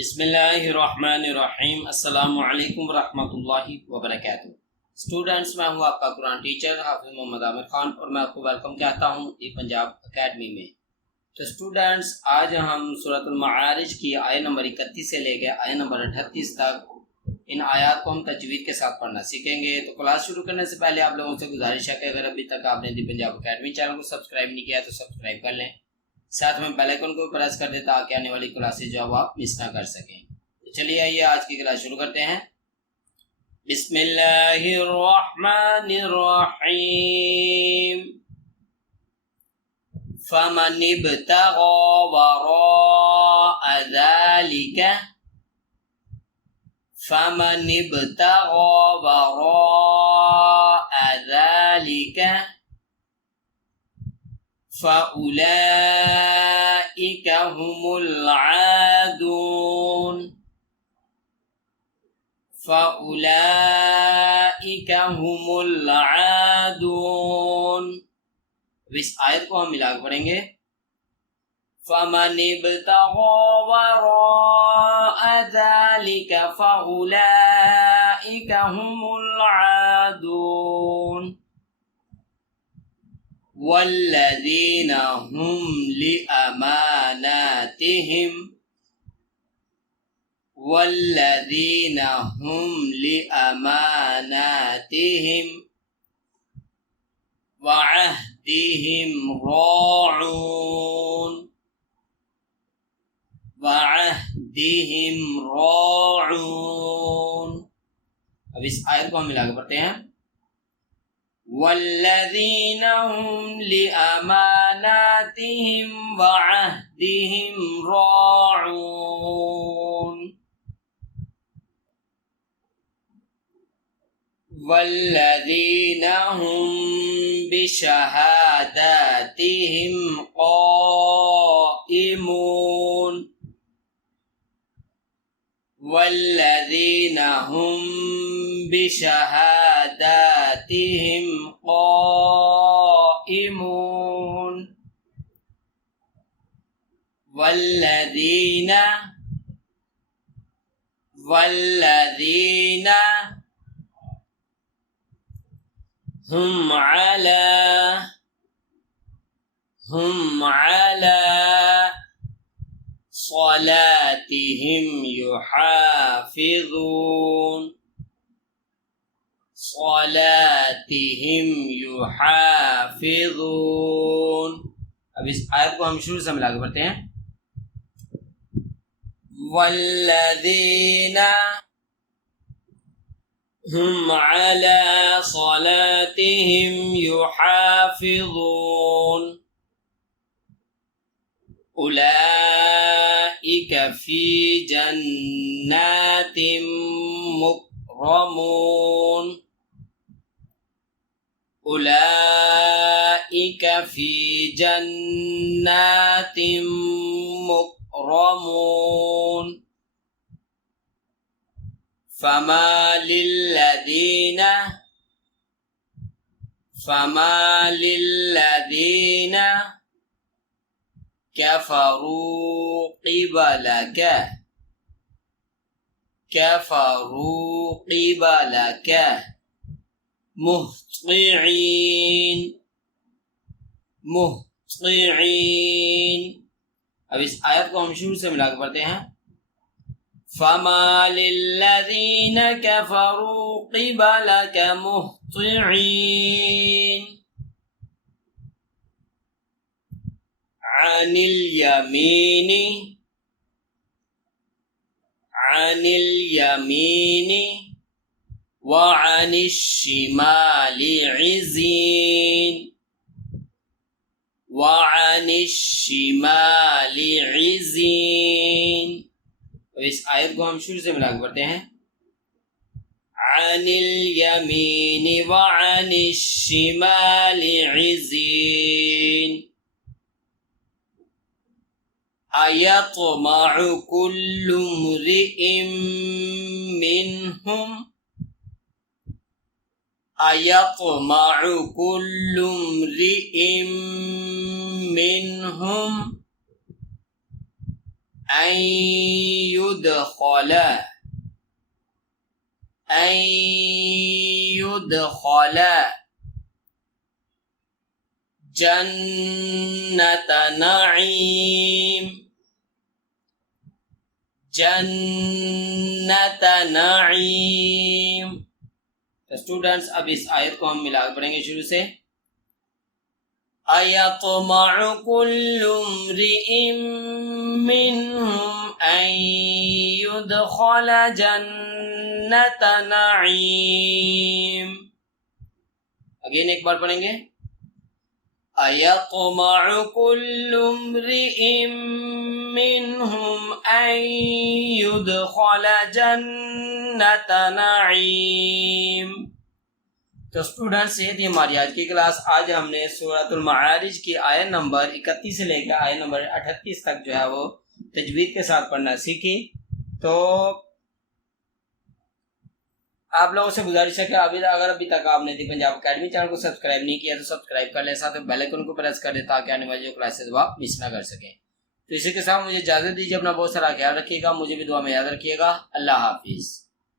बिस्मिल्लाहिर्रहमानिर्रहीम। अस्सलामु अलैकुम वरहमतुल्लाहि वबरकातुहू। स्टूडेंट्स, मैं हूँ आपका कुरान टीचर हाफिज मोहम्मद आमिर खान और मैं आपको वेलकम कहता हूँ ये पंजाब अकेडमी में। तो स्टूडेंट्स, आज हम सूरह अल मारिज की आयत नंबर 31 से लेकर आयत नंबर 38 तक इन आयात को हम तजवीद के साथ पढ़ना सीखेंगे। तो क्लास शुरू करने से पहले आप लोगों से गुजारिश है कि अगर अभी तक आपने दी पंजाब अकेडमी चैनल को सब्सक्राइब नहीं किया तो सब्सक्राइब कर लें, साथ में बेल आइकन को प्रेस कर दें ताकि आने वाली क्लासेज जो आप मिस ना कर सकें। तो चलिए आइए आज की क्लास शुरू करते हैं। बिस्मिल्लाहिर्रहमानिर्रहीम। फमन इब्तगा वराअ ज़ालिका फमन इब्तगा वराअ ज़ालिका फ़उलाइका हुमुल आदून फ़उलाइका हुमुल आदून। इस आयत को हम मिलाकर पढ़ेंगे। फ़मन इब्तगा वराअ ज़ालिका फ़उलाइका हुमुल आदून वल्लज़ीना हुम लिअमानातिहिम वअहदिहिम राऊन। अब इस आयत को हम मिलाकर पढ़ते हैं। वल्लज़ीना हुम लिअमानातिहिम वअहदिहिम राऊन वल्लज़ीना हुम बिशहादातिहिम क़ाइमून वल्लज़ीना हुम बिशहादातिहिम क़ाइमून वल्लज़ीना हुम अला सलातिहिम युहाफ़िज़ून। अब इस आयत को हम शुरू से मिलाकर पढ़ते हैं। वल्लज़ीना हुम अला सलातिहिम युहाफ़िज़ून उलाइका फ़ी जन्नातिम मुकरमून उलाइका फ़ी जन्नातिम मुकरमून फमा लिल्लज़ीना कफ़रू क़िबलक मुहतिईन। अब इस आयत को हम शुरू से मिलाकर पढ़ते हैं। फमा लिल्लज़ीना कफ़रू क़िबलक मुहतिईन अनिल यमीनी व अनिश्शिमालि इज़ीन। तो इस आयत को हम शुरू से मिलाकर पढ़ते हैं। अनिल यमीनी व अनिश्शिमालि इज़ीन अयत्मउ कुल्लु म्रिइम मिनहुम अन युदखला, अन युदखला जन्नत नईम, जन्नत नईम। तो स्टूडेंट्स अब इस आयत को हम मिलाकर पढ़ेंगे शुरू से। अयतमअ कुल्लु इम्रिइन मिनहुम अन युदखला जन्नत नईम। अगेन एक बार पढ़ेंगे। अयतमअ कुल्लु इम्रिइन मिनहुम अन युदखला जन्नत नईम। तो स्टूडेंट्स ये थी हमारी आज की क्लास। आज हमने सूरह अल मारिज की आयत नंबर 31 से लेकर आयत नंबर 38 तक जो है वो तजवीद के साथ पढ़ना सीखी। तो आप लोगों से गुजारिश है कि अभी तक आपने दी पंजाब अकेडमी चैनल को सब्सक्राइब नहीं किया तो सब्सक्राइब कर लें, साथ में बेल आइकन को प्रेस कर दें ताकि आने वाली जो क्लासेस वो आप मिस ना कर सकें। तो इसी के साथ मुझे इजाजत दीजिए। अपना बहुत सारा ख्याल रखिएगा, मुझे भी दुआ में याद रखिएगा। अल्लाह हाफिज।